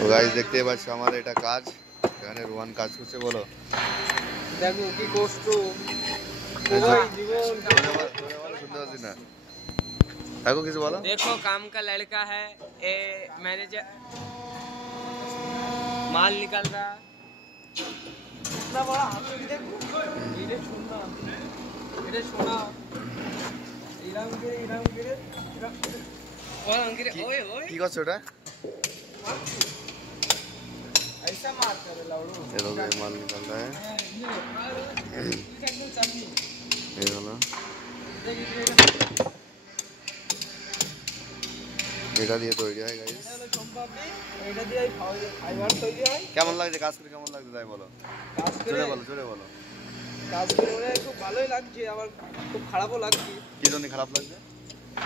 তো গাইস দেখতে পাচ্ছ আমার এটা কাজ, এখানে রোহান কাজ করছে। বলো দেখো কি কষ্ট জীবন। শুনতে পাচ্ছি না, দেখো কিছু বলো। देखो काम का लड़का है ए मैनेजर माल निकल रहा इतना बड़ा हाथ देखो ये सोना इराम गिरे और अंगिरे ओए ओए কি করছো ওটা? ऐसा मार करे लाउडू ये लोग ये माल निकल रहा है, एकदम चमनी ये वाला এটা দিয়ে তৈরি হয় গাইস। এটা হলো সম্পাপি এটা দিয়ে ফাইবার তৈরি হয়। কেমন লাগছে কাজ করে, কেমন লাগছে তাই বলো, কাজ করে জোরে বলো। কাজ করে ওরে খুব ভালোই লাগছে, আবার খুব খারাপও লাগছে। কি জন্য খারাপ লাগছে?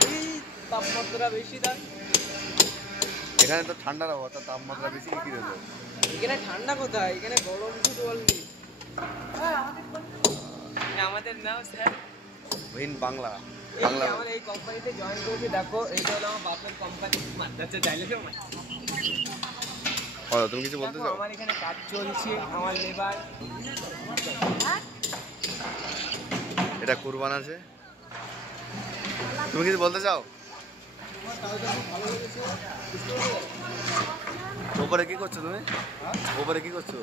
এই তাপমাত্রা বেশি তাই। এখানে তো ঠান্ডার আবহাওয়া, তাপমাত্রা বেশি কি হলো? এখানে ঠান্ডা কোথায়, এখানে গরম শুধু অলরেডি। আমাদের নাম স্যার ভিন বাংলা বাংলা। আমরা এই কোম্পানিতে জয়েন করেছি, দেখো এইটা হলো আমার বাপের কোম্পানি মাদ্রাসা ডাইলেশন। বলো তুমি কিছু বলতে চাও? আমার এখানে কাজ চলছে, আমার লেবার এটা কুরবান আছে, তুমি কিছু বলতে চাও? ওপরে কি করছো তুমি? ওপরে কি করছো?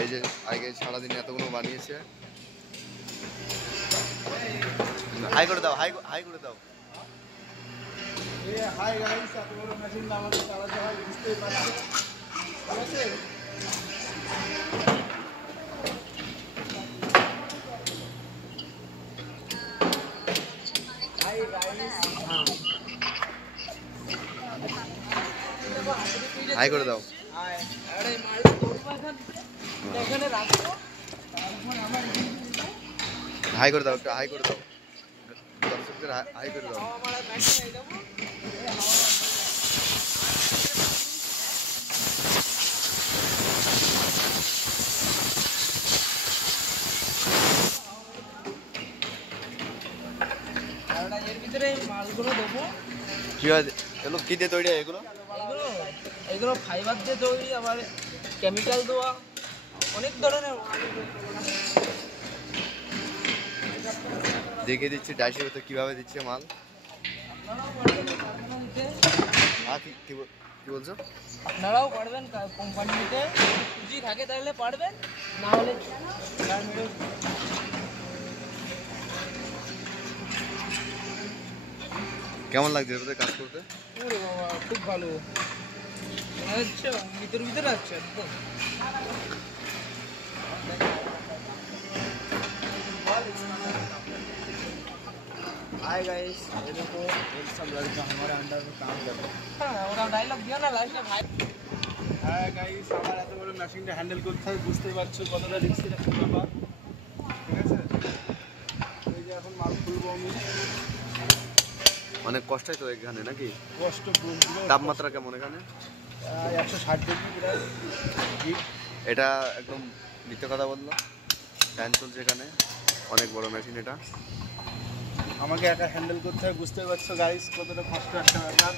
এই যে আগে সারাদিন এতগুলো বানিয়েছে। হাই করে দাও, হাই করে দাও। হাই গাইস, এত বড় মেশিন আমাদের চালাতে হয়, বুঝতেই পারছেন। ঠিক আছে, হাই গাইস, হাই করে দাও। হাই আরে মাল করব এখানে রাখো, তারপর আমার হাই করে দাও, একটু হাই করে দাও, দর্শকদের হাই করে দাও। আমার মেশিন এই দেবো। এর ভিতরে মালগুলো দেবো। কি হয় এগুলো, কি দিয়ে তৈরি হয় এগুলো? এগুলো ফাইবার দিয়ে তৈরি, আবার কেমিক্যাল দেওয়া, অনেক ধরনের দেখিয়ে দিচ্ছি ডাইসের ভেতর কিভাবে দিচ্ছে মাল। হ্যাঁ কি বলছো? আপনারাও পারবেন কোম্পানিতে, যদি থাকে তাহলে পারবেন, না হলে কেমন লাগছে এটাতে কাজ করতে? ওরে বাবা খুব ভালো। আচ্ছা ভিতরে আছে একদম। हाय गाइस, ये देखो ये सब लड़का हमारे अंडर में काम कर रहे हैं। हां ওরা ডায়লগ দিও না লাস্টে ভাই। হাই গাইস, আমার এত বড় মেশিনটা হ্যান্ডেল করতে হয়, বুঝতে পারছো কতটা রিস্কি একটা ব্যাপার। ঠিক আছে, এই যে এখন মাল খুলবো আমি। অনেক কষ্টই তো এখানে নাকি? কষ্ট পুরো। তাপমাত্রা কেমন এখানে? 160 ডিগ্রি প্রায় হিট। এটা একদম মিথ্যে কথা বললো, ফ্যান চলছে এখানে, অনেক বড় মেশিন এটা। আমাকে একা হ্যান্ডেল করতে হয়, বুঝতে পারছো গাইস কতটা কষ্ট একটা ব্যাপার।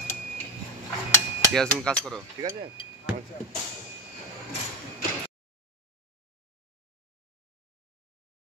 ঠিক আছে তুমি কাজ করো, ঠিক আছে? আচ্ছা।